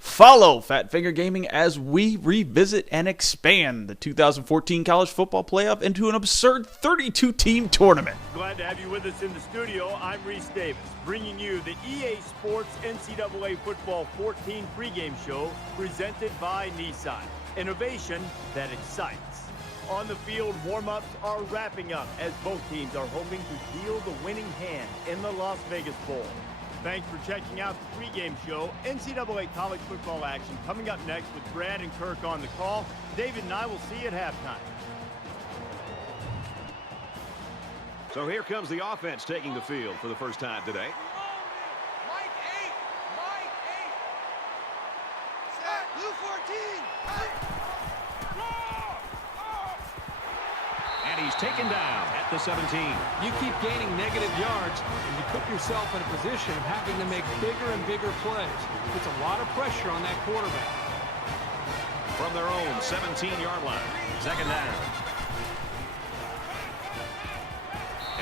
Follow Fat Finger Gaming as we revisit and expand the 2014 College Football Playoff into an absurd 32-team tournament. Glad to have you with us in the studio. I'm Reese Davis, bringing you the EA Sports NCAA Football 14 pregame show presented by Nissan. Innovation that excites. On the field, warm-ups are wrapping up as both teams are hoping to deal the winning hand in the Las Vegas Bowl. Thanks for checking out the pregame show. NCAA college football action coming up next with Brad and Kirk on the call. David and I will see you at halftime. So here comes the offense taking the field for the first time today. Mike 8. Mike 8. Set. Blue 14. And he's taken down at the 17. You keep gaining negative yards, and you put yourself in a position of having to make bigger and bigger plays. Puts a lot of pressure on that quarterback. From their own 17-yard line, second down.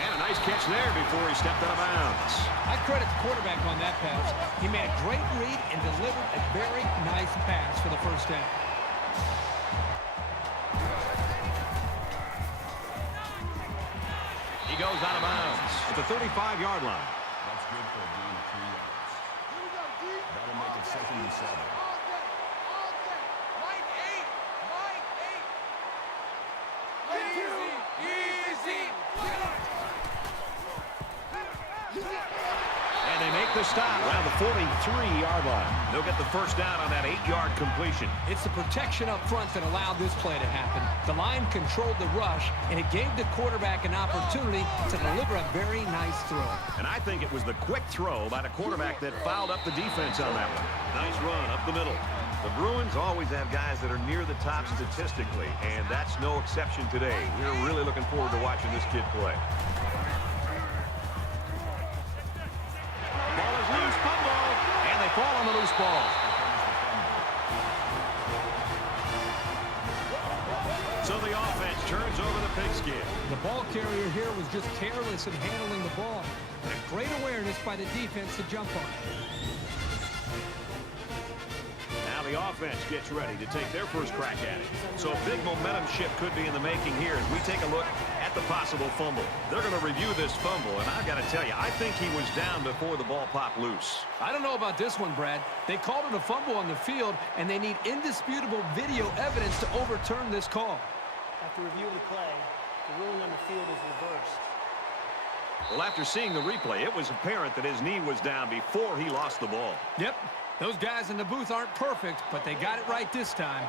And a nice catch there before he stepped out of bounds. I credit the quarterback on that pass. He made a great read and delivered a very nice pass for the first down. He goes out of bounds at the 35-yard line. That's good for a gain of 3 yards. That'll make it 2nd and 7. Mike 8. Mike 8. Easy. And they make the stop around the 43-yard line. They'll get the first down on that 8-yard completion. It's the protection up front that allowed this play to happen. The line controlled the rush, and it gave the quarterback an opportunity to deliver a very nice throw. And I think it was the quick throw by the quarterback that fouled up the defense on that one. Nice run up the middle. The Bruins always have guys that are near the top statistically, and that's no exception today. We're really looking forward to watching this kid play. Ball is loose, fumble, and they fall on the loose ball. So the offense turns over the pigskin. The ball carrier here was just careless in handling the ball. And a great awareness by the defense to jump on it. Now the offense gets ready to take their first crack at it. So a big momentum shift could be in the making here as we take a look at the possible fumble. They're going to review this fumble, and I've got to tell you, I think he was down before the ball popped loose. I don't know about this one, Brad. They called it a fumble on the field, and they need indisputable video evidence to overturn this call. After review of the play, the ruling on the field is reversed. Well, after seeing the replay, it was apparent that his knee was down before he lost the ball. Yep. Those guys in the booth aren't perfect, but they got it right this time.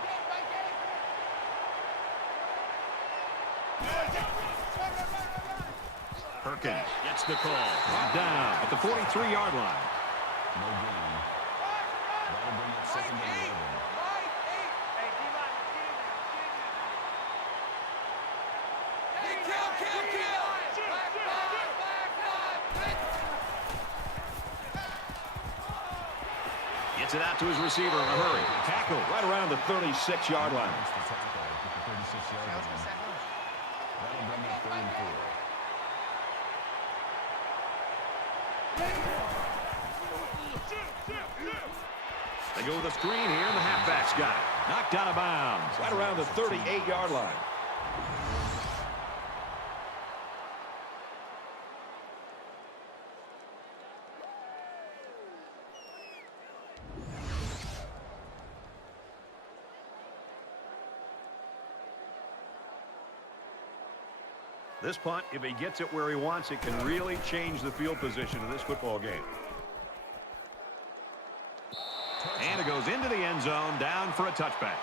Perkins gets the call. Down at the 43-yard line. No gain. That'll bring up 2nd and 11. Gets it out to his receiver in a hurry. Tackle right around the 36-yard line. That's the tackle at the 36-yard line. That'll bring up 3rd and 4. They go with a screen here, and the halfback's got it. Knocked out of bounds right around the 38-yard line. This punt, if he gets it where he wants, it can really change the field position of this football game. And it goes into the end zone, down for a touchback.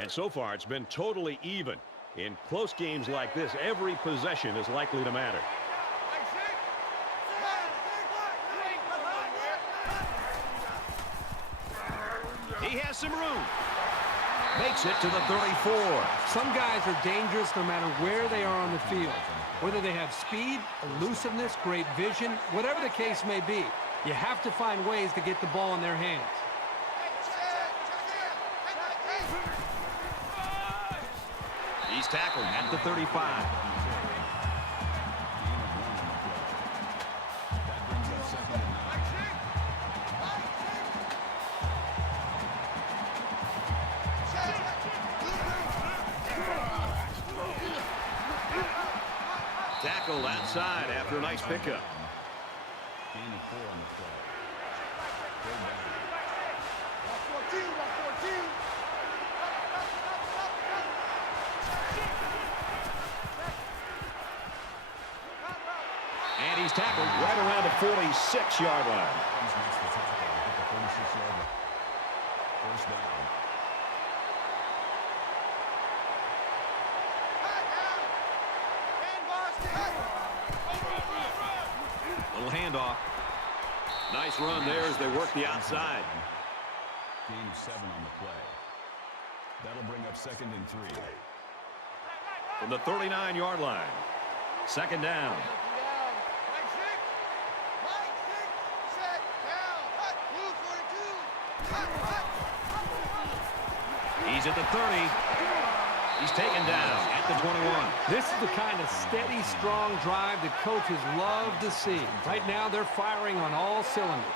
And so far, it's been totally even. In close games like this, every possession is likely to matter. He has some room. Makes it to the 34. Some guys are dangerous no matter where they are on the field. Whether they have speed, elusiveness, great vision, whatever the case may be, you have to find ways to get the ball in their hands. He's tackled at the 35. outside after a nice pickup. Gain of 4 on the play. Third down. 14. And he's tackled right around the 46-yard line. Makes the tackle at the 46-yard line. First down. Little handoff. Nice run there as they work the outside. Gain of 7 on the play. That'll bring up 2nd and 3. From the 39-yard line. Second down. He's at the 30. He's taken down at the 21. This is the kind of steady, strong drive that coaches love to see. Right now, they're firing on all cylinders.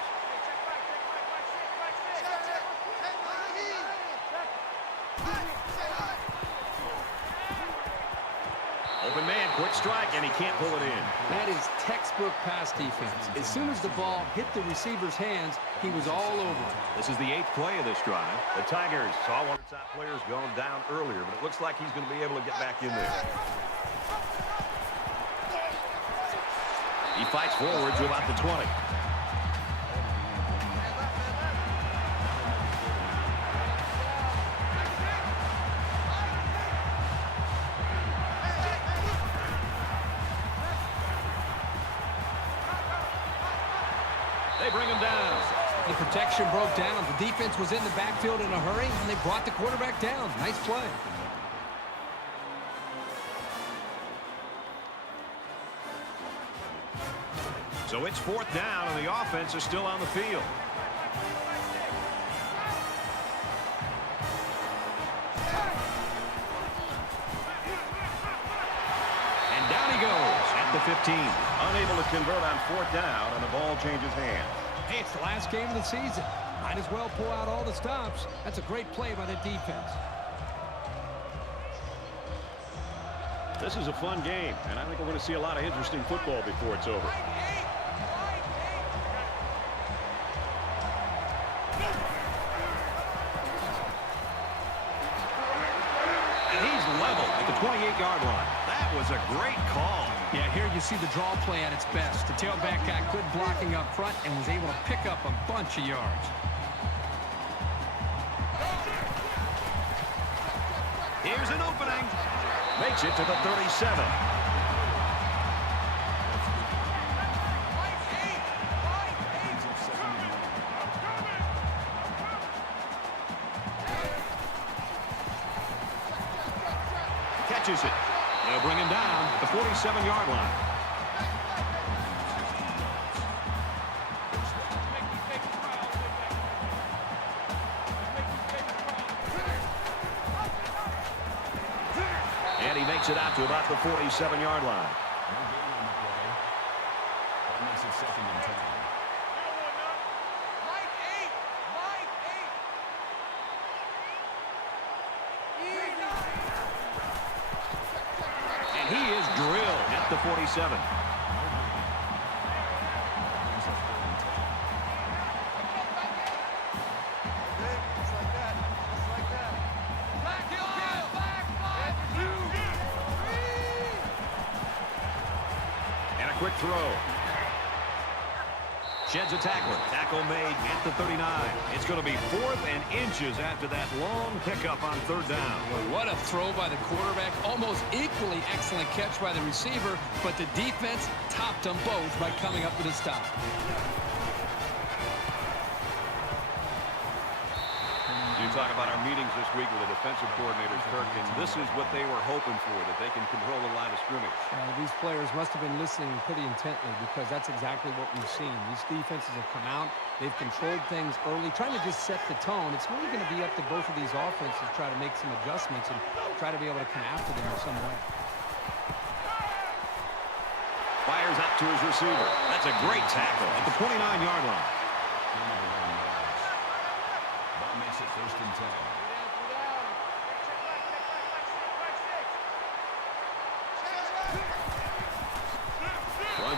Open man, quick strike, and he can't pull it in. That is textbook pass defense. As soon as the ball hit the receiver's hands, he was all over it. This is the 8th play of this drive. The Tigers saw one of the top players going down earlier, but it looks like he's going to be able to get back in there. He fights forward to about the 20. They bring him down. The protection broke down. The defense was in the backfield in a hurry, and they brought the quarterback down. Nice play. So it's 4th down, and the offense is still on the field. And down he goes at the 15. Unable to convert on 4th down, and the ball changes hands. Hey, it's the last game of the season. Might as well pull out all the stops. That's a great play by the defense. This is a fun game, and I think we're going to see a lot of interesting football before it's over. And he's level at the 28-yard line. That was a great call. Yeah, here you see the draw play at its best. The tailback got good blocking up front and was able to pick up a bunch of yards. Here's an opening. Makes it to the 37. Catches it. They'll bring him down at the 47-yard line. And he makes it out to about the 47-yard line. No gain on the play. That makes it 2nd and 10. And he is drilled at the 47. Brings up 3rd and 10. And a quick throw. Sheds a tackler. Tackle made at the 39. It's going to be 4th and inches after that long pickup on 3rd down. What a throw by the quarterback. Almost equally excellent catch by the receiver, but the defense topped them both by coming up with a stop. You talk about our meetings this week with the defensive coordinators, Kirk, and this is what they were hoping for, that they can control the line of scrimmage. These players must have been listening pretty intently because that's exactly what we've seen. These defenses have come out. They've controlled things early, trying to just set the tone. It's really going to be up to both of these offenses to try to make some adjustments and try to be able to come after them in some way. Fires out to his receiver. That's a great tackle at the 29-yard line. Gain of 11 yards. That makes it 1st and 10.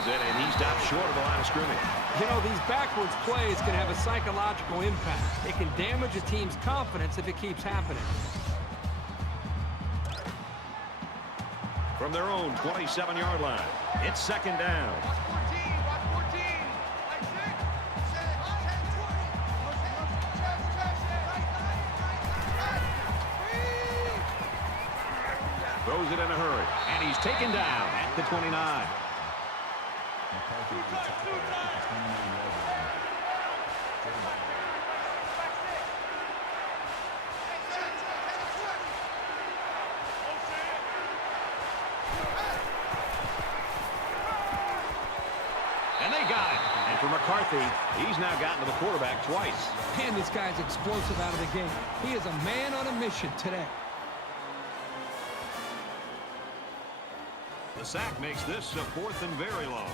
it, and he stopped short of the line of scrimmage. You know, these backwards plays can have a psychological impact. It can damage a team's confidence if it keeps happening. From their own 27-yard line, it's second down. Watch 14, watch 14. Like 6, 7, 10, 20. Throws it in a hurry, and he's taken down at the 29. And they got it. And for McCarthy, he's now gotten to the quarterback twice. Man, this guy's explosive out of the game. He is a man on a mission today. The sack makes this a 4th and very long.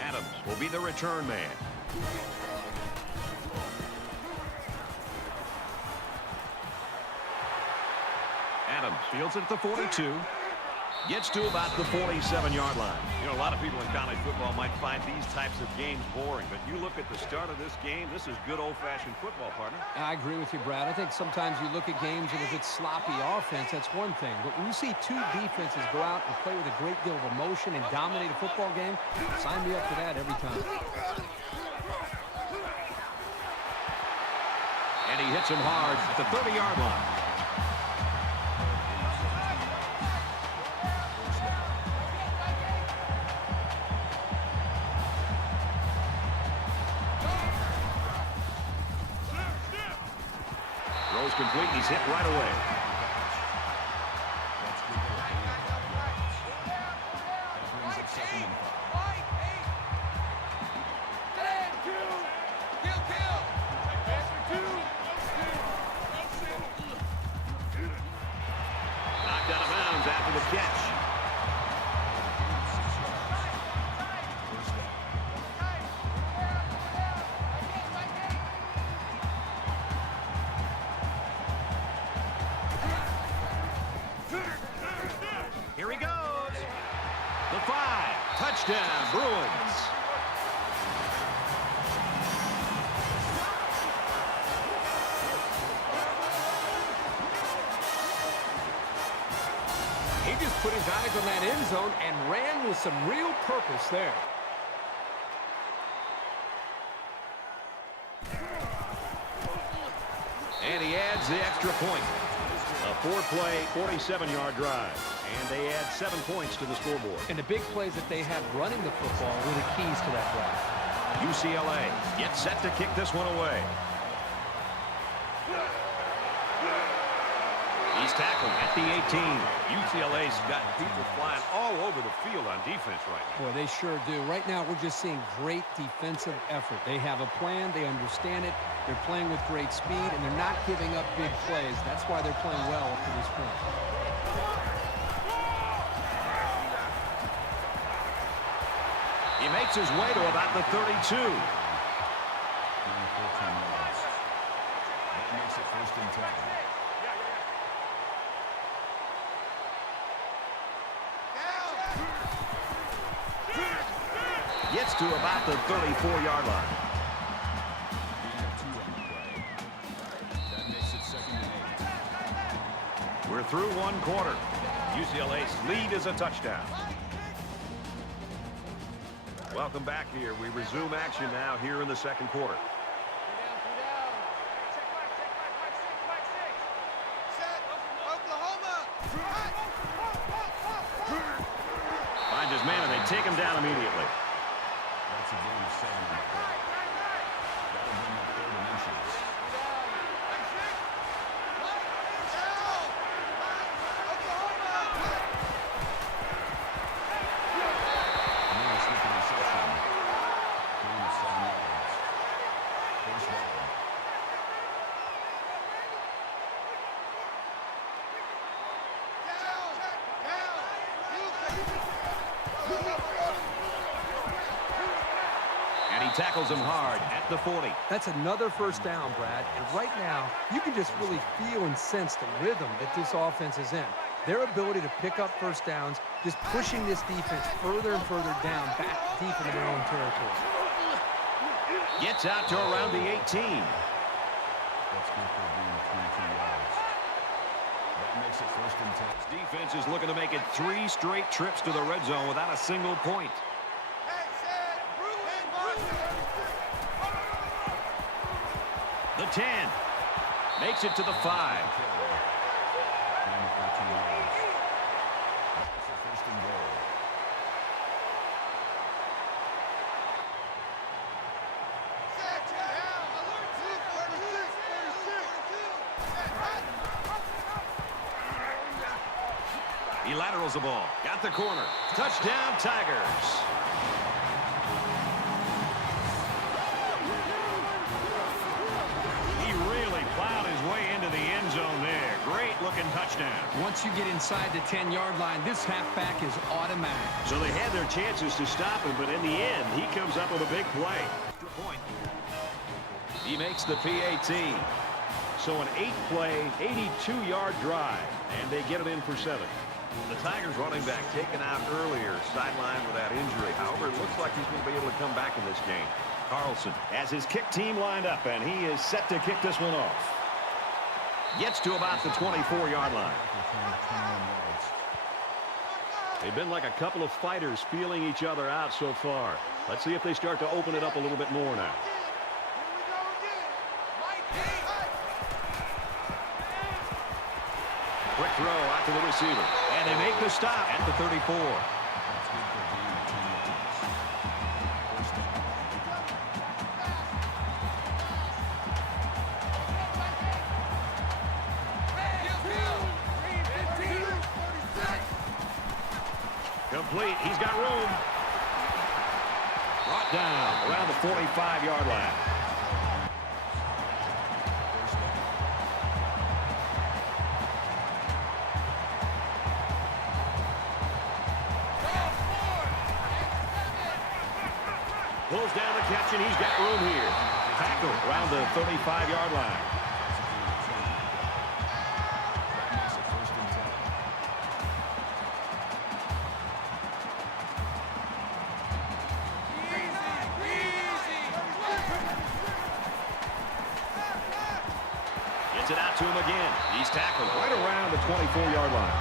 Adams will be the return man. Adams fields it at the 42. Gets to about the 47-yard line. You know, a lot of people in college football might find these types of games boring, but you look at the start of this game, this is good old-fashioned football, partner. I agree with you, Brad. I think sometimes you look at games and if it's sloppy offense, that's one thing. But when you see two defenses go out and play with a great deal of emotion and dominate a football game, sign me up for that every time. And he hits him hard at the 30-yard line. Throws complete, he's hit right away. That's good for a gain of 5 yards. That brings up 2nd and 5. Mike, 8. 10, 2. Kill, kill. Pass for 2. Knocked out of bounds after the catch. Here he goes. The 5. Touchdown, Bruins. He just put his eyes on that end zone and ran with some real purpose there. And he adds the extra point. A 4-play, 47-yard drive. And they add 7 points to the scoreboard. And the big plays that they had running the football were the keys to that drive. UCLA gets set to kick this one away. He's tackled at the 18. UCLA's got people flying all over the field on defense right now. Boy, they sure do. Right now, we're just seeing great defensive effort. They have a plan. They understand it. They're playing with great speed, and they're not giving up big plays. That's why they're playing well up to this point. He makes his way to about the 32. Gain of 14 yards. That makes it 1st and 10. Gets to about the 34-yard line. Gain of 2 on the play. That makes it 2nd and 8. We're through 1 quarter. UCLA's lead is a touchdown. Welcome back here. We resume action now here in the 2nd quarter. Finds his man, and they take him down immediately. That's a gain of 7 on the play. That'll bring up 3rd and inches. Another slipping reception. Gain of 7 yards. 1st down. And he tackles him hard at the 40. That's another 1st down, Brad. And right now, you can just really feel and sense the rhythm that this offense is in. Their ability to pick up 1st downs just pushing this defense further and further down, back deep into their own territory. Gets out to around the 18. That's good for a gain of 22 yards. That makes it 1st and 10. Defense is looking to make it 3 straight trips to the red zone without a single point. The 10. Makes it to the 5. Gain of 13 yards. That's a 1st and goal. He laterals the ball. Got the corner. Touchdown, Tigers. He really plowed his way into the end zone there. Great looking touchdown. Once you get inside the 10-yard line, this halfback is automatic. So they had their chances to stop him, but in the end, he comes up with a big play. Extra point. He makes the PAT. So an 8-play, 82-yard drive, and they get it in for 7. The Tigers running back taken out earlier, sidelined with that injury. However, it looks like he's going to be able to come back in this game. Carlson has his kick team lined up, and he is set to kick this one off. Gets to about the 24-yard line. They've been like a couple of fighters feeling each other out so far. Let's see if they start to open it up a little bit more now. Quick throw out to the receiver. And they make the stop at the 34. That's good for a gain of 10 yards. 1st down. Complete. He's got room. Brought down around the 45-yard line. Pulls down the catch, and he's got room here. Tackle around the 35-yard line. That makes it 1st and 10. Gets it out to him again. He's tackled right around the 24-yard line.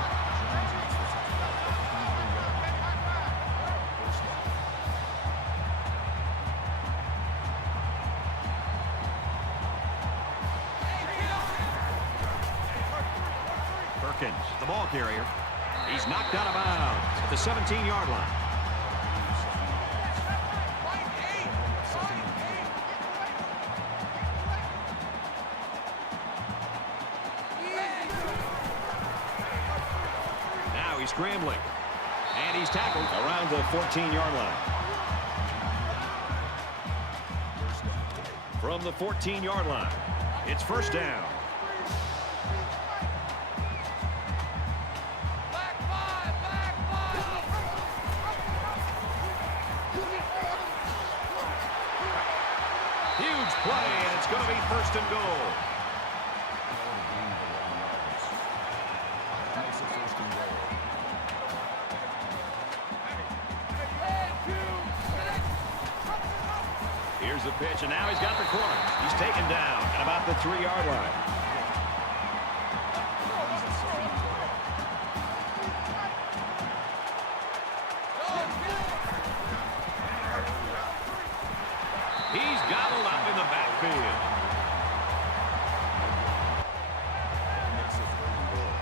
Perkins, the ball carrier. He's knocked out of bounds at the 17-yard line. Now he's scrambling. And he's tackled around the 14-yard line. From the 14-yard line, it's 1st down. Huge play, and it's going to be 1st and goal. That makes it 1st and goal. Here's the pitch, and now he's got the corner. He's taken down at about the 3-yard line. He's gobbled up in the backfield. That makes it 3rd and goal.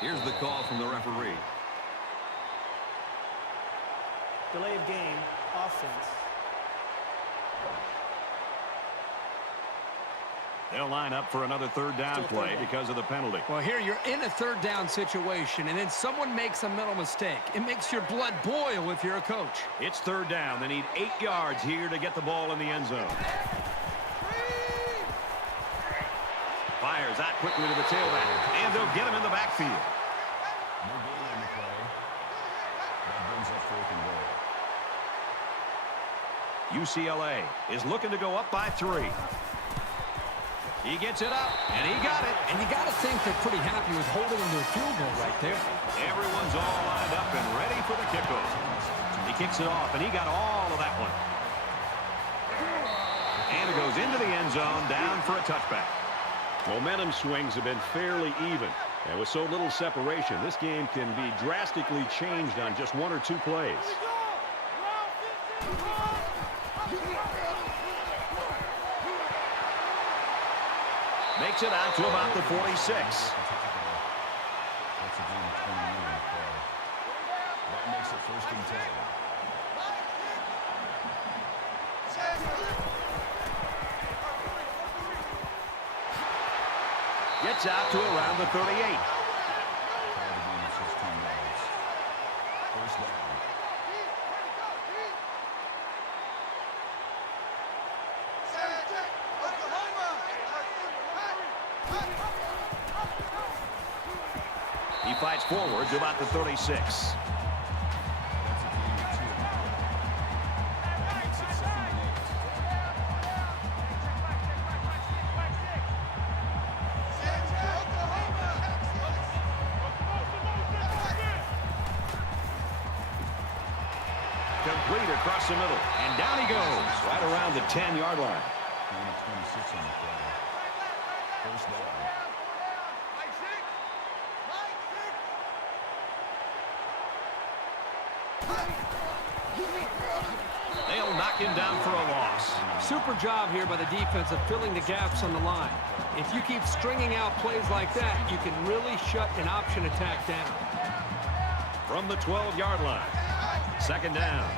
Here's the call from the referee. Delay of game, offense. They'll line up for another third down play because of the penalty. Well, here you're in a third down situation, and then someone makes a mental mistake. It makes your blood boil if you're a coach. It's third down. They need 8 yards here to get the ball in the end zone. Fires out quickly to the tailback, and they'll get him in the backfield. No gain on the play. That brings up 4th and goal. UCLA is looking to go up by 3. He gets it up, and he got it. And you got to think they're pretty happy with holding them to a field goal right there. Everyone's all lined up and ready for the kickoff. He kicks it off, and he got all of that one. And it goes into the end zone, down for a touchback. Momentum swings have been fairly even. And with so little separation, this game can be drastically changed on just 1 or 2 plays. Makes it out to about the 46. That's a gain of 20 on the play. That makes it 1st and 10. Gets out to around the 38. Call the gain of 16 yards. 1st down. He fights forward to about the 36. That's a gain of 2 on the play. That makes it 2nd and 8. Complete across the middle. And down he goes. Right around the 10-yard line. Gain of 26 on the play. 1st down. They'll knock him down for a loss. Super job here by the defense of filling the gaps on the line. If you keep stringing out plays like that, you can really shut an option attack down. From the 12-yard line. 2nd down.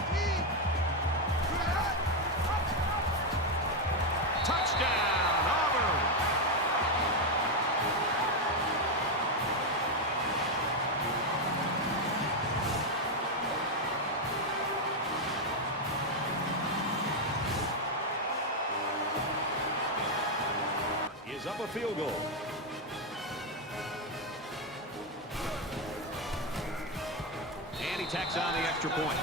Touchdown, Auburn! Is up a field goal. And he tacks on the extra point.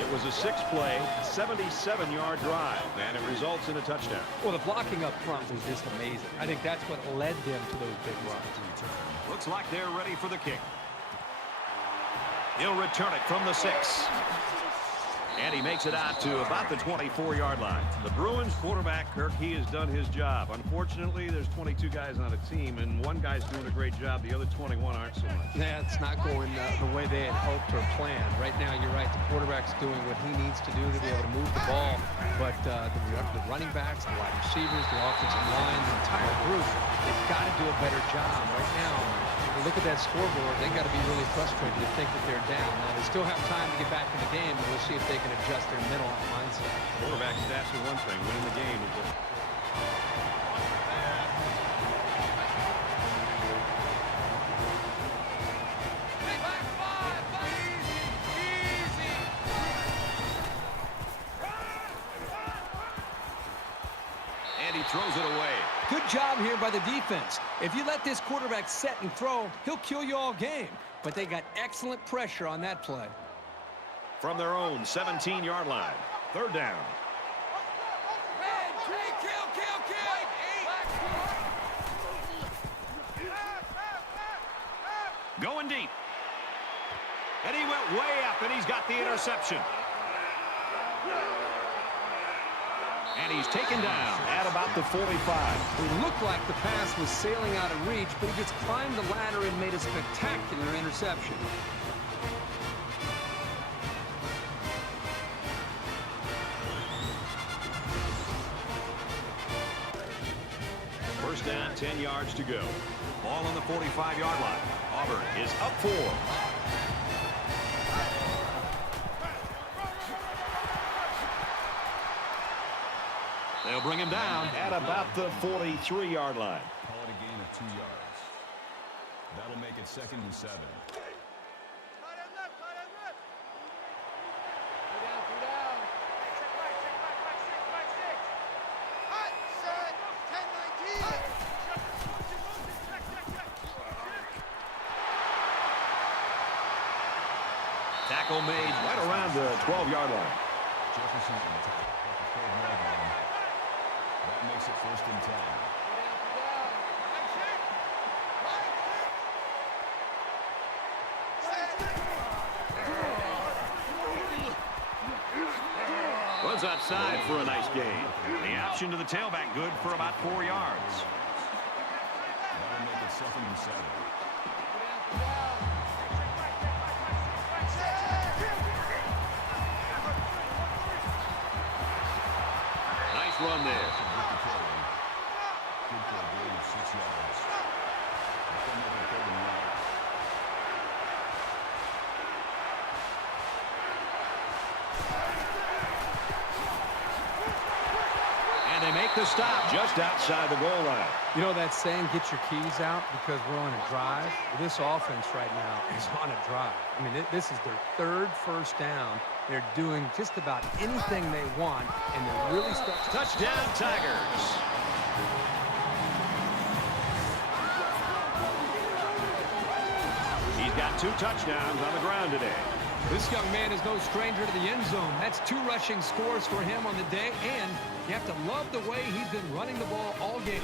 It was a 6-play, 77-yard drive, and it results in a touchdown. Well, the blocking up front was just amazing. I think that's what led them to those big runs. Looks like they're ready for the kick. He'll return it from the 6. And he makes it out to about the 24-yard line. The Bruins quarterback, Kirk, he has done his job. Unfortunately, there's 22 guys on a team, and one guy's doing a great job. The other 21 aren't so much. Yeah, it's not going the way they had hoped or planned. Right now, you're right. The quarterback's doing what he needs to do to be able to move the ball. But the running backs, the wide receivers, the offensive line, the entire group, they've got to do a better job right now. You look at that scoreboard, they got to be really frustrated to think that they're down. Now, they still have time to get back in the game, and we'll see if they can adjust their mental mindset. Quarterback stats are one thing. Winning the game is different. And he throws it away. Good job here by the defense. If you let this quarterback set and throw, he'll kill you all game. But they got excellent pressure on that play. From their own 17-yard line. 3rd down. Going deep. And he went way up, and he's got the interception. And he's taken down at about the 45. It looked like the pass was sailing out of reach, but he just climbed the ladder and made a spectacular interception. First down, 10 yards to go. Ball on the 45-yard line. Auburn is up 4. They'll bring him down at about the 43-yard line. Call it a gain of 2 yards. That'll make it 2nd and 7. Tackle made right around the 12-yard line. Jefferson on the tackle at the 12-yard line. That makes it 1st and 10. Runs outside for a nice gain. The option to the tailback good for about 4 yards. That'll make it 2nd and 7. Nice run there. Good for a gain of 6 yards. That'll make it 3rd and 9. And they make the stop just outside the goal line. You know that saying, get your keys out because we're on a drive? Well, this offense right now is on a drive. I mean, this is their 3rd first down. They're doing just about anything they want, and they're really starting. Touchdown, Tigers. He's got 2 touchdowns on the ground today. This young man is no stranger to the end zone. That's 2 rushing scores for him on the day, and you have to love the way he's been running the ball all game.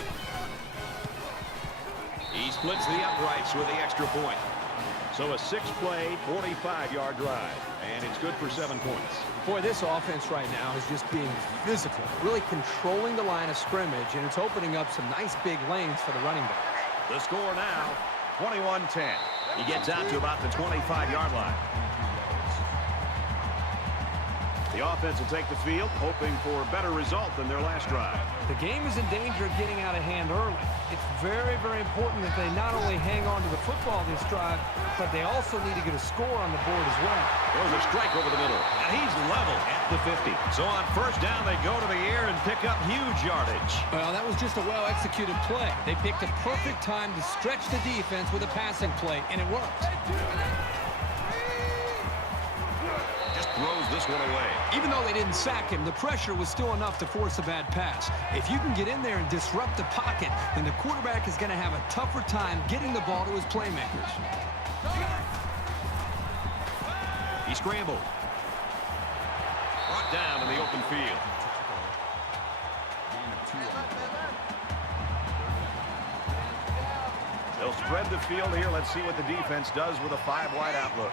He splits the uprights with the extra point. So a 6-play, 45-yard drive, and it's good for 7 points. Boy, this offense right now is just being physical, really controlling the line of scrimmage, and it's opening up some nice big lanes for the running back. The score now, 21-10. He gets out to about the 25-yard line. The offense will take the field, hoping for a better result than their last drive. The game is in danger of getting out of hand early. It's very, very important that they not only hang on to the football this drive, but they also need to get a score on the board as well. There's a strike over the middle, and he's level at the 50. So on 1st down, they go to the air and pick up huge yardage. Well, that was just a well-executed play. They picked a perfect time to stretch the defense with a passing play, and it worked. Just throws this one away. Even though they didn't sack him, the pressure was still enough to force a bad pass. If you can get in there and disrupt the pocket, then the quarterback is going to have a tougher time getting the ball to his playmakers. He scrambled. Brought down in the open field. Gain of 2 on the play. They'll spread the field here. Let's see what the defense does with a 5-wide outlook.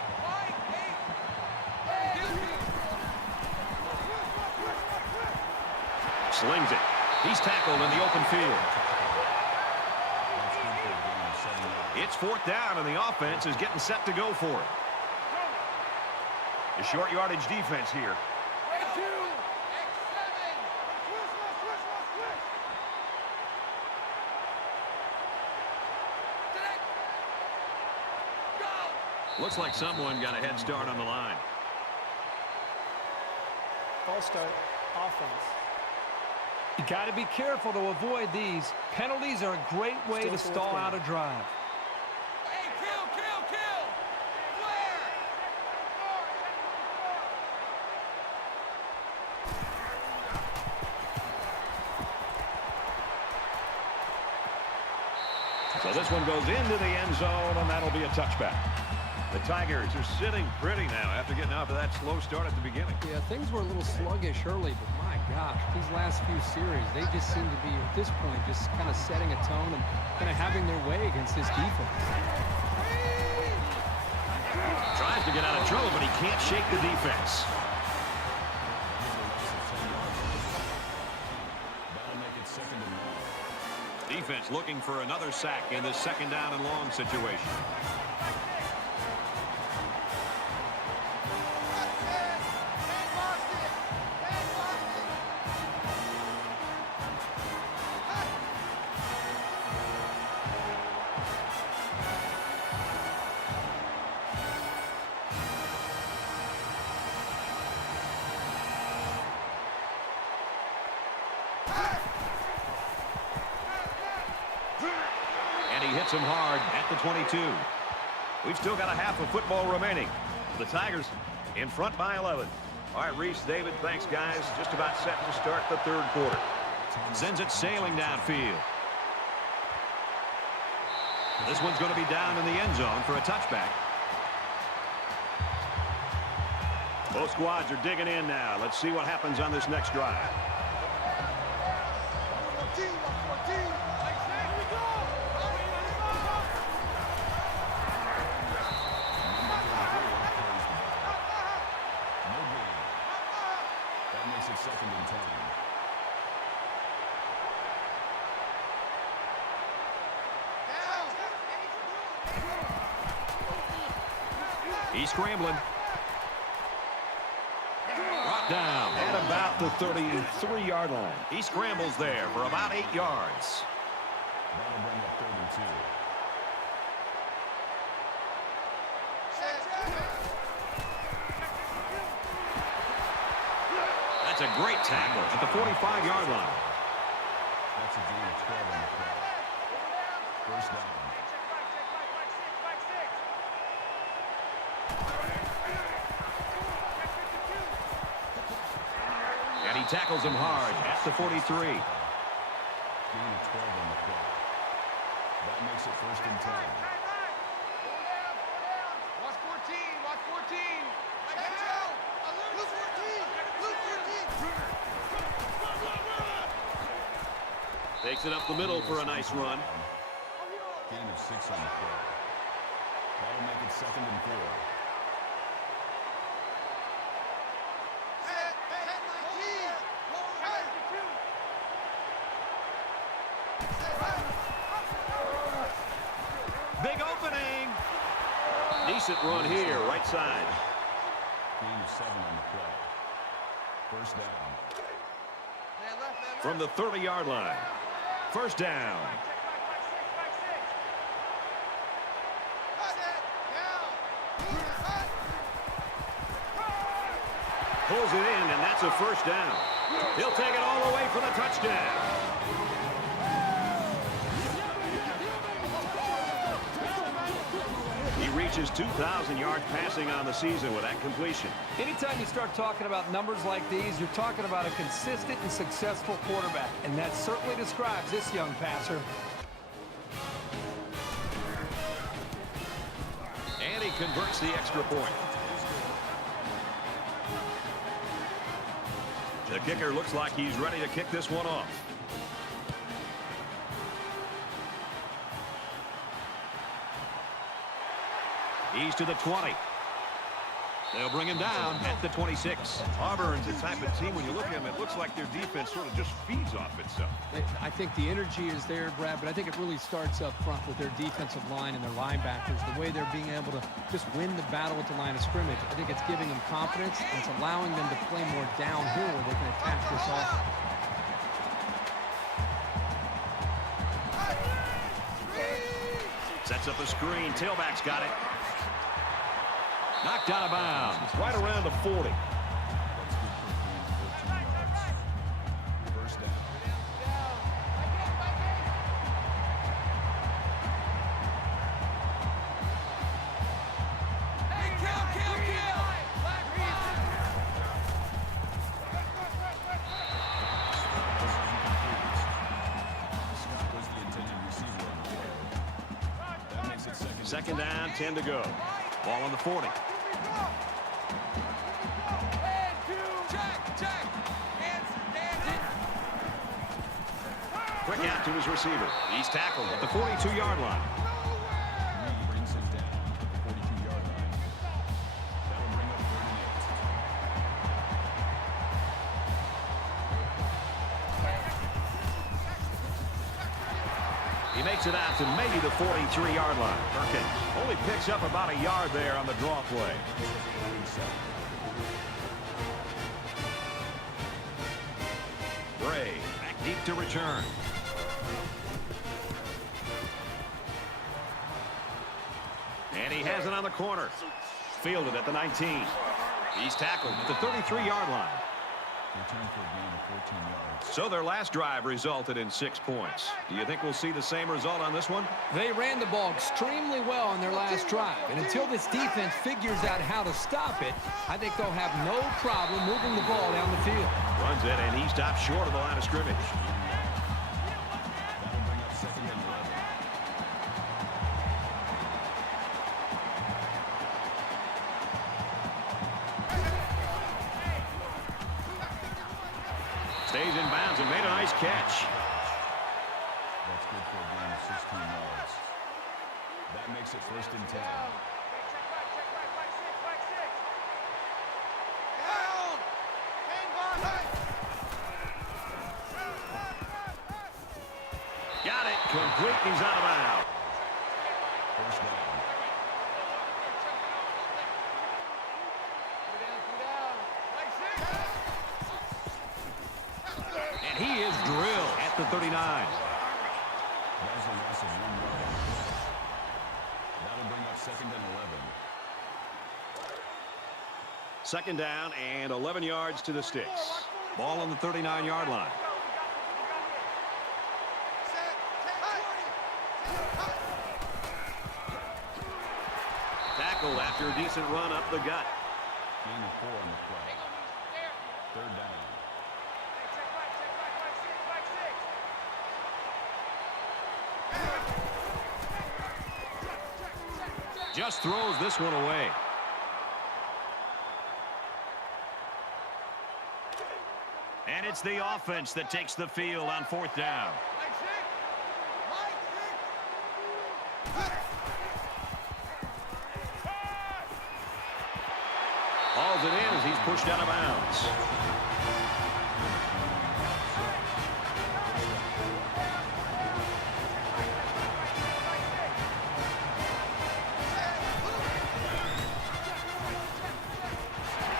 Slings it. He's tackled in the open field. That's good for a gain of 7 yards. It's 4th down, and the offense is getting set to go for it. The short yardage defense here. Looks like someone got a head start on the line. False start, offense. You got to be careful to avoid these. Penalties are a great way Still to fourth stall down. out a drive. Hey, kill! Flare! So this one goes into the end zone, and that'll be a touchback. The Tigers are sitting pretty now after getting off of that slow start at the beginning. Yeah, things were a little sluggish early, but my gosh, these last few series, they just seem to be, at this point, just kind of setting a tone and kind of having their way against this defense. Tries to get out of trouble, but he can't shake the defense. That'll make it 2nd and 1. Defense looking for another sack in this 2nd down and long situation. And he hits him hard at the 22. We've still got a half of football remaining. The Tigers in front by 11. All right, Reese, David, thanks, guys. Just about set to start the third quarter. Sends it sailing downfield. This one's going to be down in the end zone for a touchback. Both squads are digging in now. Let's see what happens on this next drive. That makes it 2nd and 10. He's scrambling. Brought down at about the 33-yard line. He scrambles there for about 8 yards. That'll bring up 3rd and 2. That's a great tackle at the 45-yard line. That's a gain of 12 on the play. First down. And he tackles him hard at the 43. Gain of 12 on the play. That makes it 1st and 10. Watch 14. Watch 14. Lose 14. Takes it up the middle for a nice run. Gain of 6 on the play. That'll make it 2nd and 4. Big opening. Decent run here, right side. Gain of 7 on the play. First down. From the 30-yard line. First down. Pulls it in, and that's a first down. He'll take it all the way for the touchdown. He reaches 2,000 yards passing on the season with that completion. Anytime you start talking about numbers like these, you're talking about a consistent and successful quarterback, and that certainly describes this young passer. And he converts the extra point. The kicker looks like he's ready to kick this one off. He's to the 20. They'll bring him down at the 26. Auburn's the type of team, when you look at them, it looks like their defense sort of just feeds off itself. I think the energy is there, Brad, but I think it really starts up front with their defensive line and their linebackers, the way they're being able to just win the battle at the line of scrimmage. I think it's giving them confidence, and it's allowing them to play more downhill where they can attack this offense. Sets up a screen. Tailback's got it. Knocked out of bounds. Right around the 40. That's good for a gain of 14 yards. First down. Scott was the intended receiver on the play. That makes it 2nd down, 10 to go. Ball on the 40. Quick out to his receiver. He's tackled at the 42-yard line. Reed brings him down at the 42-yard line. That'll bring up 3rd and 8. He makes it out to maybe the 43-yard line. Perkins only picks up about a yard there on the draw play. Bray back deep to return. And he has it on the corner. Fielded at the 19. He's tackled at the 33-yard line. Return for a gain of 14 yards. So their last drive resulted in 6 points. Do you think we'll see the same result on this one? They ran the ball extremely well on their last drive. And until this defense figures out how to stop it, I think they'll have no problem moving the ball down the field. Runs it, and he stops short of the line of scrimmage. That'll bring up 2nd and 11. Stays in bounds and made a nice catch. That's good for a gain of 16 yards. That makes it 1st and 10. Got it. Complete. He's out of bounds. 1st down. And he is drilled at the 39. That was a loss of 1 yard. That'll bring up 2nd and 11. 2nd down and 11 yards to the sticks. Ball on the 39-yard line. Tackled after a decent run up the gut. Gain of 4 on the play. 3rd down. Just throws this one away. And it's the offense that takes the field on 4th down. Hauls it in as he's pushed out of bounds.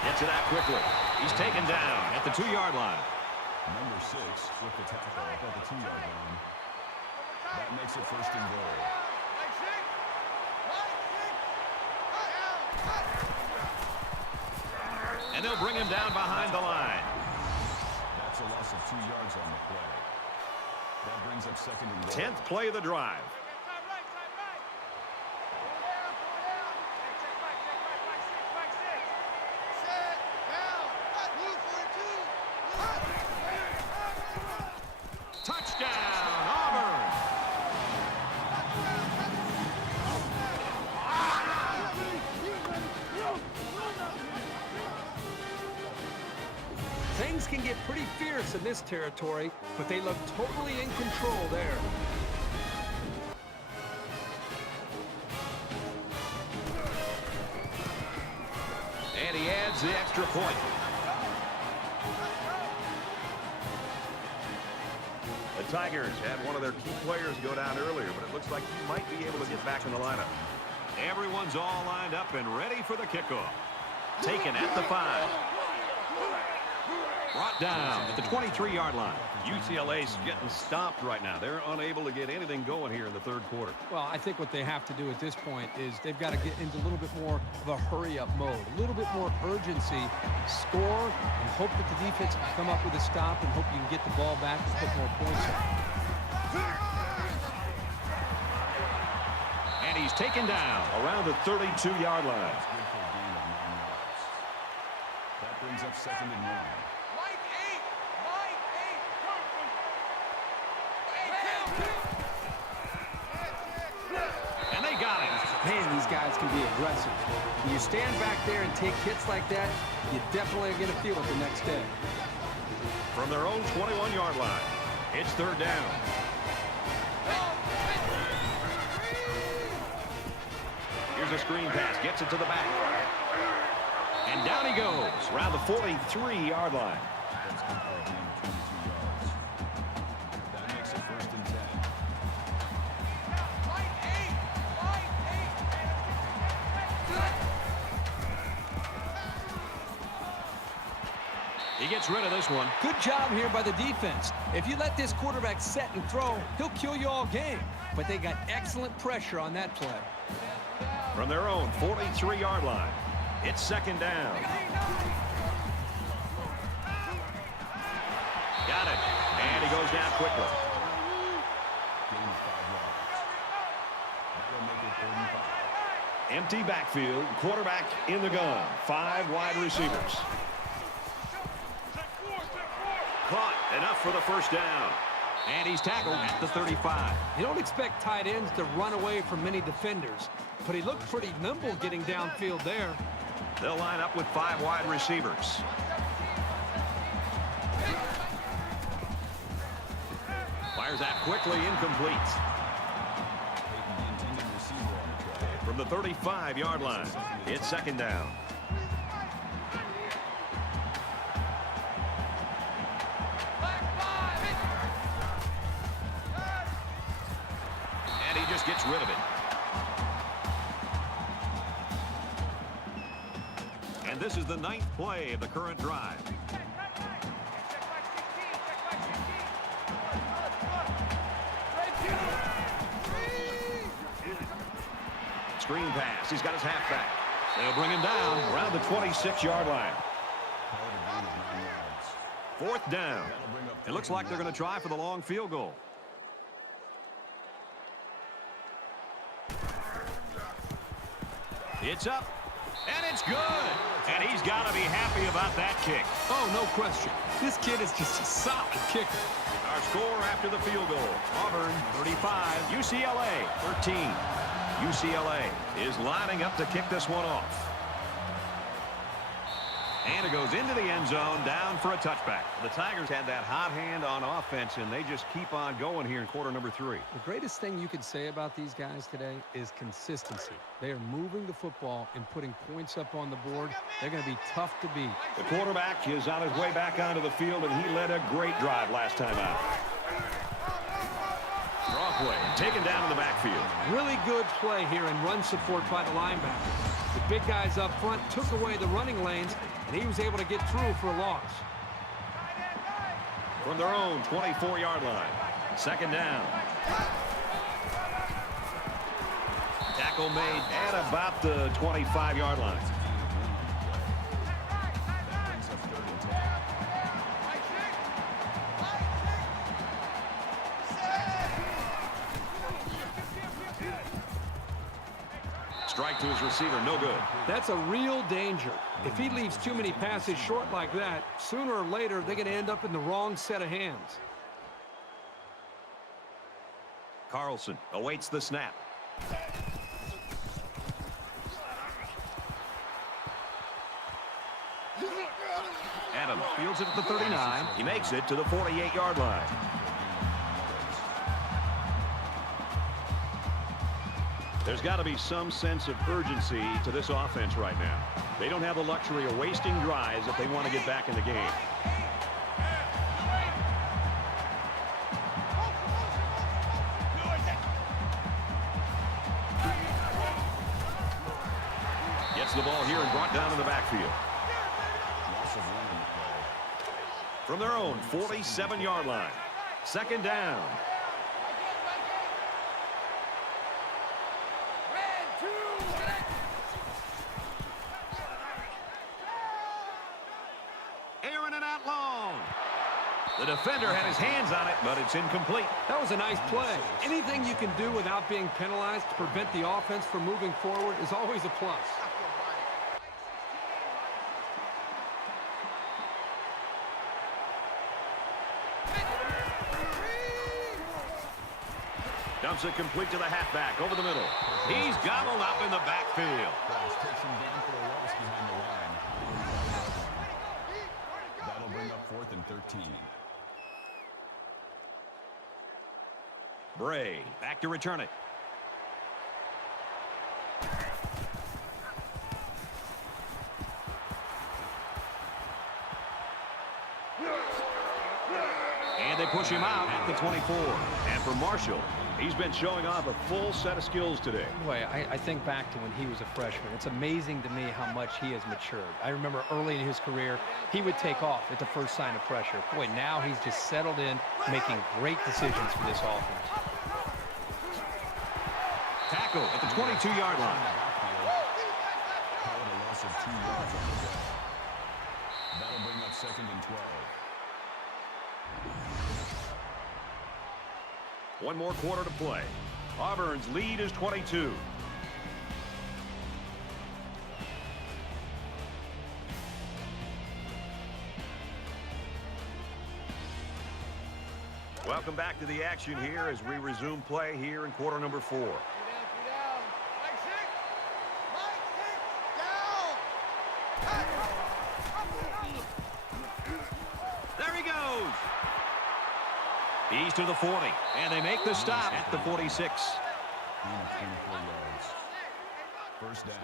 Gets it out quickly. He's taken down at the 2-yard line. Number 6 with the tackle at the 2-yard line. That makes it 1st and goal. And they'll bring him down behind the line. That's a loss of 2 yards on the play. That brings up 2nd and goal. 10th play of the drive. Touchdown, Auburn! Things can get pretty fierce in this territory, but they look totally in control there. And he adds the extra point. The Tigers had one of their key players go down earlier, but it looks like he might be able to get back in the lineup. Everyone's all lined up and ready for the kickoff. Taken at the 5. Brought down at the 23-yard line. UCLA's getting stopped right now. They're unable to get anything going here in the 3rd quarter. Well, I think what they have to do at this point is they've got to get into a little bit more of a hurry-up mode, a little bit more urgency, score, and hope that the defense can come up with a stop and hope you can get the ball back and put more points on. And he's taken down around the 32-yard line. That's good for a gain of 9 yards. That brings up 2nd and 1. And they got him. Man, these guys can be aggressive. When you stand back there and take hits like that, you definitely are going to feel it the next day. From their own 21-yard line, it's 3rd down. Here's a screen pass, gets it to the back. And down he goes, around the 43-yard line. That's good for a gain of 22 yards. That makes it 1st and 10. He gets rid of this one. Good job here by the defense. If you let this quarterback set and throw, he'll kill you all game. But they got excellent pressure on that play. From their own 43-yard line, it's 2nd down. Got it. And he goes down quickly. Gain of 5 yards. That'll make it 35. Empty backfield. Quarterback in the gun. 5 wide receivers. Caught. Enough for the first down. And he's tackled at the 35. You don't expect tight ends to run away from many defenders, but he looked pretty nimble getting downfield there. They'll line up with 5 wide receivers. Fires that quickly, incomplete. Taking the intended receiver on the play. From the 35-yard line, it's second down. And he just gets rid of it. And this is the 9th play of the current drive. Screen pass. He's got his halfback. They'll bring him down around the 26-yard line. Call it a gain of 9 yards. 4th down. It looks like they're going to try for the long field goal. It's up, and it's good. And he's got to be happy about that kick. Oh, no question. This kid is just a solid kicker. Our score after the field goal, Auburn 35, UCLA 13. UCLA is lining up to kick this one off. And it goes into the end zone, down for a touchback. The Tigers had that hot hand on offense, and they just keep on going here in quarter number 3. The greatest thing you could say about these guys today is consistency. They are moving the football and putting points up on the board. They're going to be tough to beat. The quarterback is on his way back onto the field, and he led a great drive last time out. Draw play, taken down in the backfield. Really good play here and run support by the linebacker. The big guys up front took away the running lanes, and he was able to get through for a loss. From their own 24-yard line, second down. Tackle made at about the 25-yard line. Strike to his receiver, no good. That's a real danger. If he leaves too many passes short like that, sooner or later they're going to end up in the wrong set of hands. Carlson awaits the snap. Adams fields it at the 39. He makes it to the 48-yard line. There's got to be some sense of urgency to this offense right now. They don't have the luxury of wasting drives if they want to get back in the game. Gets the ball here and brought down in the backfield. Loss of 1 on the play. From their own 47-yard line, second down. The defender had his hands on it, but it's incomplete. That was a nice play. Anything you can do without being penalized to prevent the offense from moving forward is always a plus. Dumps it complete to the halfback over the middle. He's gobbled up in the backfield. Takes him down for a loss behind the line. That'll bring up 4th and 13. Bray back to return it. And they push him out at the 24. And for Marshall, he's been showing off a full set of skills today. Boy, I think back to when he was a freshman. It's amazing to me how much he has matured. I remember early in his career, he would take off at the first sign of pressure. Boy, now he's just settled in, making great decisions for this offense. Tackle at the 22-yard line. Call it a loss of 2 yards on the play. That'll bring up 2nd and 12. One more quarter to play. Auburn's lead is 22. Welcome back to the action here as we resume play here in quarter number 4. Down. Mike six. Down. There he goes. He's to the 40, and they make the stop at the 46. Gain of 24 yards. First down.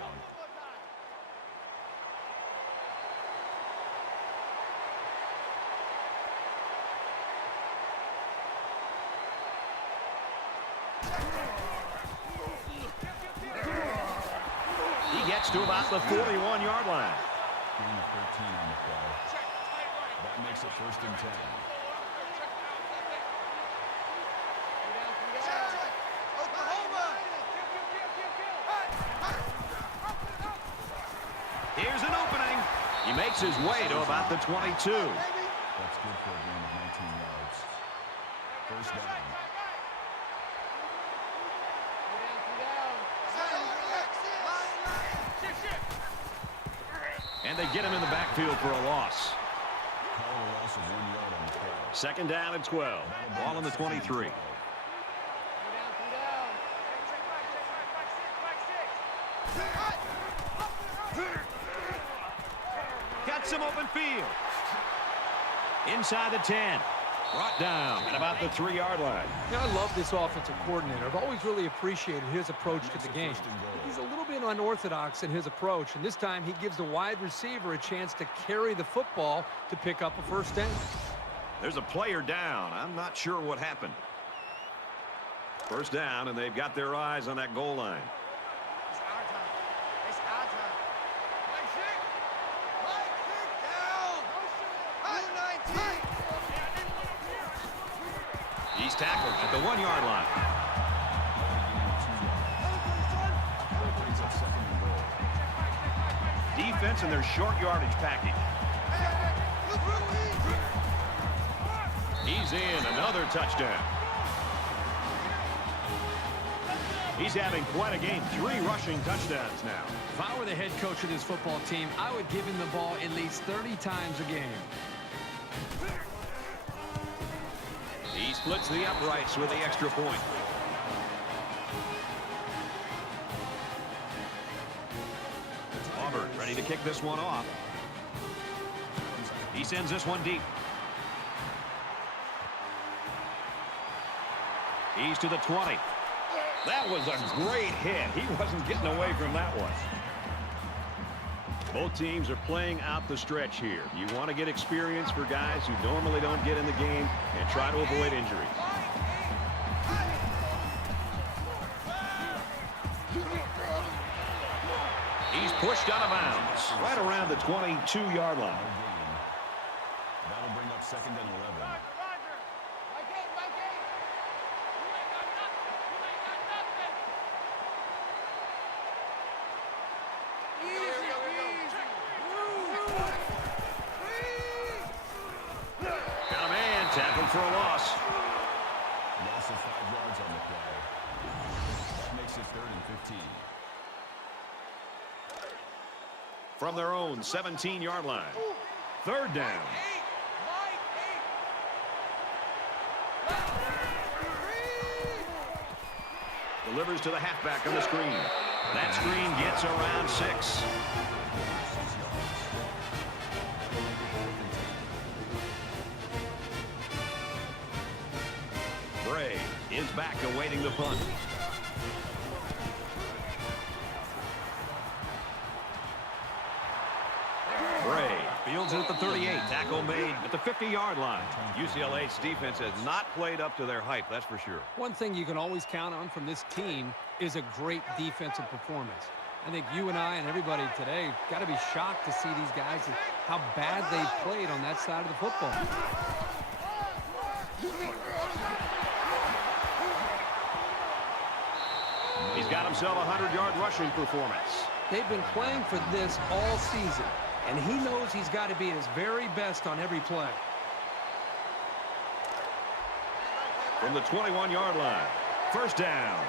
He gets to about the 41-yard line. Gain of 13 on the play. That makes it first and 10. Here's an opening. He makes his way to about the 22. That's good for a gain of 19 yards. First down. And they get him in the backfield for a loss. Call it a loss of 1 yard on the play. Second down and 12. Ball on the 23. Got some open field. Inside the 10. Brought down at about the 3-yard line. Now, I love this offensive coordinator. I've always really appreciated his approach to the game. He's a little bit unorthodox in his approach, and this time he gives the wide receiver a chance to carry the football to pick up a first down. There's a player down. I'm not sure what happened. First down, and they've got their eyes on that goal line. It's our time. It's our time. Mike six. Down. Blue 19. He's tackled at the 1-yard line. That brings up second and goal. Defense and their short yardage package. He's in. Another touchdown. He's having quite a game. 3 rushing touchdowns now. If I were the head coach of this football team, I would give him the ball at least 30 times a game. He splits the uprights with the extra point. Auburn ready to kick this one off. He sends this one deep. He's to the 20. That was a great hit. He wasn't getting away from that one. Both teams are playing out the stretch here. You want to get experience for guys who normally don't get in the game and try to avoid injuries. He's pushed out of bounds right around the 22-yard line. That'll bring up second and 11. Got a man tackled for a loss. Loss of 5 yards on the play. That makes it third and 15. From their own 17-yard line. Third down. Delivers to the halfback on the screen. That screen gets around 6. Bray is back awaiting the punt. Bray fields it at the 38. Tackle made at the 50-yard line. UCLA's defense has not played up to their hype, that's for sure. One thing you can always count on from this team is a great defensive performance. I think you and I and everybody today got to be shocked to see these guys and how bad they played on that side of the football. He's got himself a 100-yard rushing performance. They've been playing for this all season, and he knows he's got to be at his very best on every play. From the 21-yard line. First down.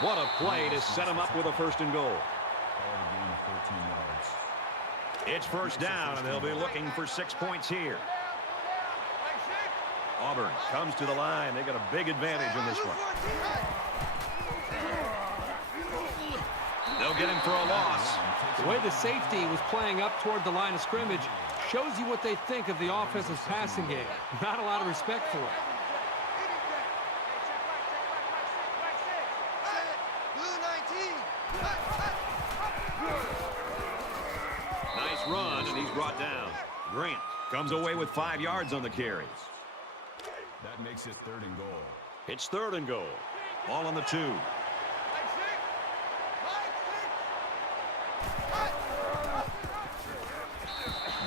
What a play to set him up with a first and goal. It's first down, and they'll be looking for 6 points here. Auburn comes to the line. They got a big advantage in this one. They'll get him for a loss. The way the safety was playing up toward the line of scrimmage shows you what they think of the offensive passing game. Not a lot of respect for it. Nice run, and he's brought down. Grant comes away with 5 yards on the carry. That makes it 3rd and goal. It's 3rd and goal. Ball on the 2.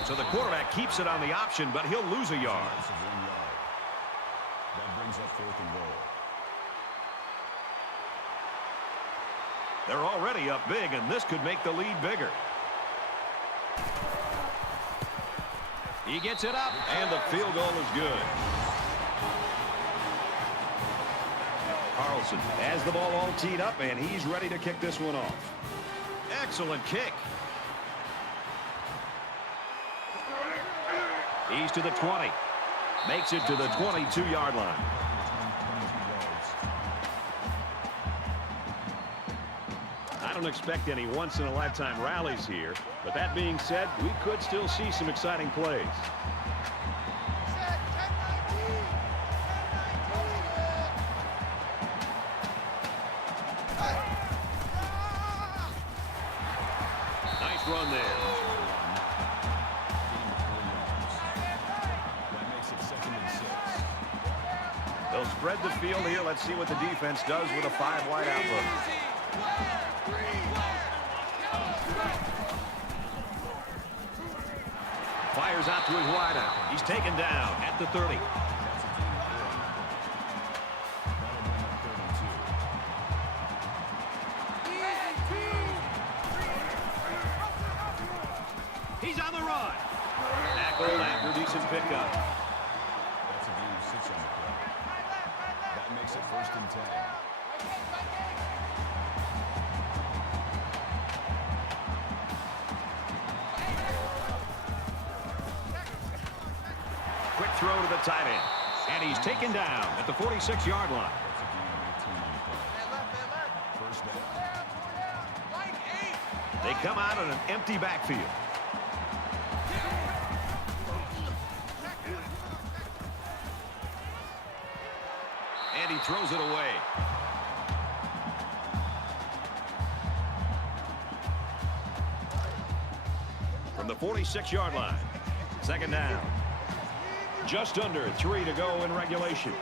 So the quarterback keeps it on the option, but he'll lose a yard. That brings up 4th and goal. They're already up big, and this could make the lead bigger. He gets it up, and the field goal is good. Carlson has the ball all teed up, and he's ready to kick this one off. Excellent kick. He's to the 20. Makes it to the 22-yard line. I don't expect any once-in-a-lifetime rallies here, but that being said, we could still see some exciting plays. Nice run there. That makes it 2nd and 6. They'll spread the field here. Let's see what the defense does with a 5-wide outlook. Fires out to his wideout. He's taken down at the 30. He's on the run. Tackled after decent pickup. That's a gain of 6 on the play. That makes it 1st and 10. Quick throw to the tight end. And he's taken down at the 46-yard line. That's a gain of 18 on the play. First down. They come out in an empty backfield. And he throws it away. From the 46-yard line. 2nd down. Just under 3 to go in regulation.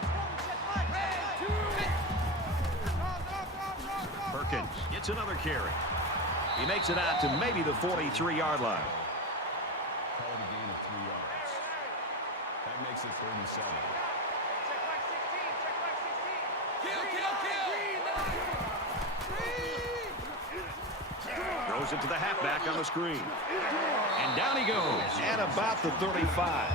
Perkins gets another carry. He makes it out to maybe the 43-yard line. Call it a gain of 3 yards. That makes it 3rd and 7. Throws it to the halfback on the screen. And down he goes at about the 35.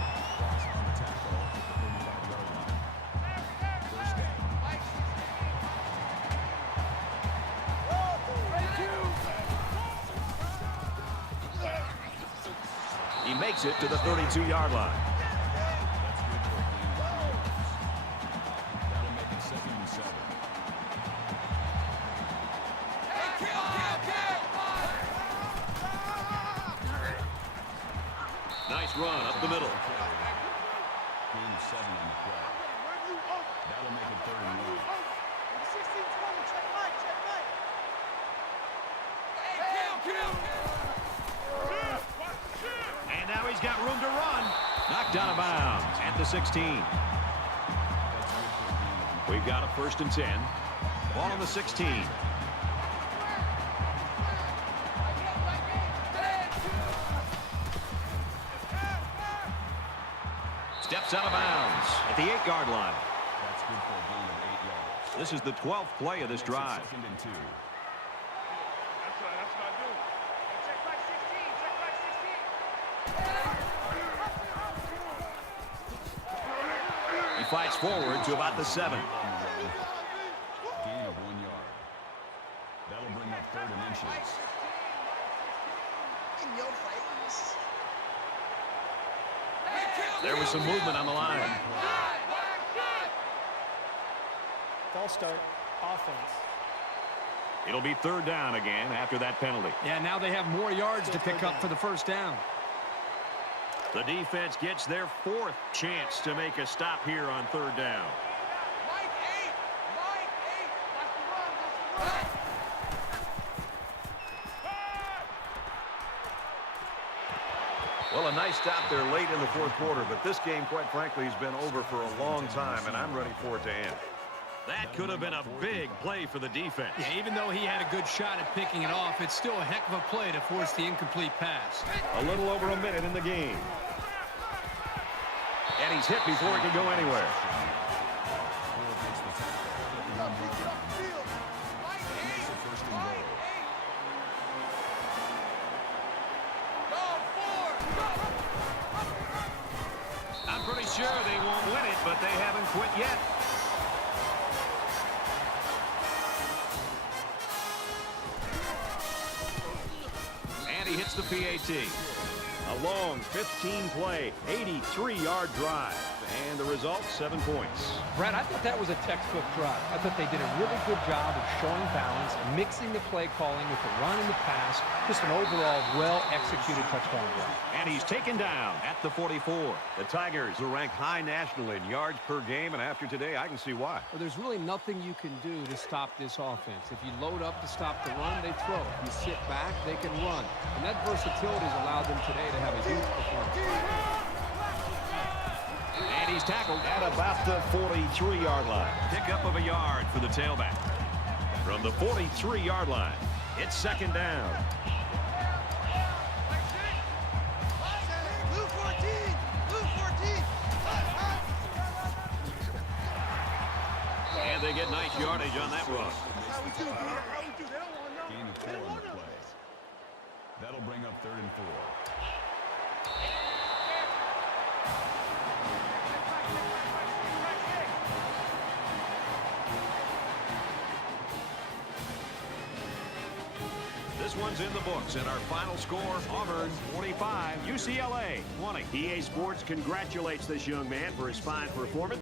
He makes it to the 32-yard line. That'll make it 2nd and 7. Nice run up the middle. Gain of 7 on the play. That'll make it 3rd and 1. And now he's got room to run. Knocked out of bounds at the 16. We've got a 1st and 10. Ball on the 16. Steps out of bounds at the 8-yard line. That's good for a gain of 8 yards. This is the 12th play of this drive. 2nd and 2. He fights forward to about the 7. Gain of 1 yard. That'll bring up 3rd and inches. There was some movement on the line. False start, offense. It'll be 3rd down again after that penalty. Yeah, now they have more yards to pick up for the first down. The defense gets their 4th chance to make a stop here on 3rd down. Well, a nice stop there late in the 4th quarter, but this game, quite frankly, has been over for a long time, and I'm ready for it to end. That could have been a big play for the defense. Yeah, even though he had a good shot at picking it off, it's still a heck of a play to force the incomplete pass. A little over a minute in the game. And he's hit before he can go anywhere. I'm pretty sure they won't win it, but they haven't quit yet. And he hits the PAT. A long 15-play, 83-yard drive. And the result, 7 points. Brad, I thought that was a textbook drive. I thought they did a really good job of showing balance, mixing the play calling with the run and the pass. Just an overall well-executed touchdown drive. And he's taken down at the 44. The Tigers are ranked high nationally in yards per game, and after today, I can see why. Well, there's really nothing you can do to stop this offense. If you load up to stop the run, they throw. If you sit back, they can run. And that versatility has allowed them today to have a huge performance. And he's tackled at about the 43-yard line. Pickup of a yard for the tailback. From the 43-yard line, it's 2nd down. And they get nice yardage on that run. Gain of 4 on the play. That'll bring up 3rd and 4. This one's in the books, and our final score, Auburn 45, UCLA 20. EA Sports congratulates this young man for his fine performance.